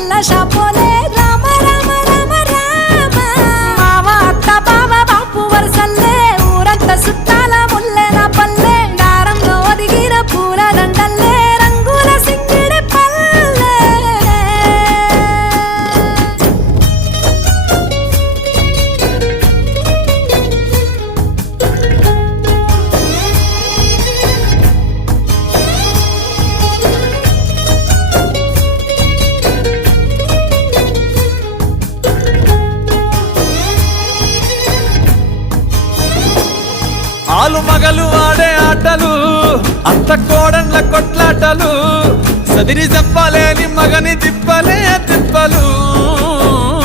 పండ్ల షాపోలే రామ రామ రామ రామ మావ అత్త బావ బాపు వరసల్లే ఊరంతా సుట్టాల ముల్లె నా పల్లె దారంలో ఒదిగిన పూల దండల్లే రంగుల సింగిడి పల్లె ఆలు మగలు ఆడే ఆటలు అత్త కోడళ్ళ కొట్లాటలు సదిరి చెప్పలేని మగని తిప్పలే తిప్పలు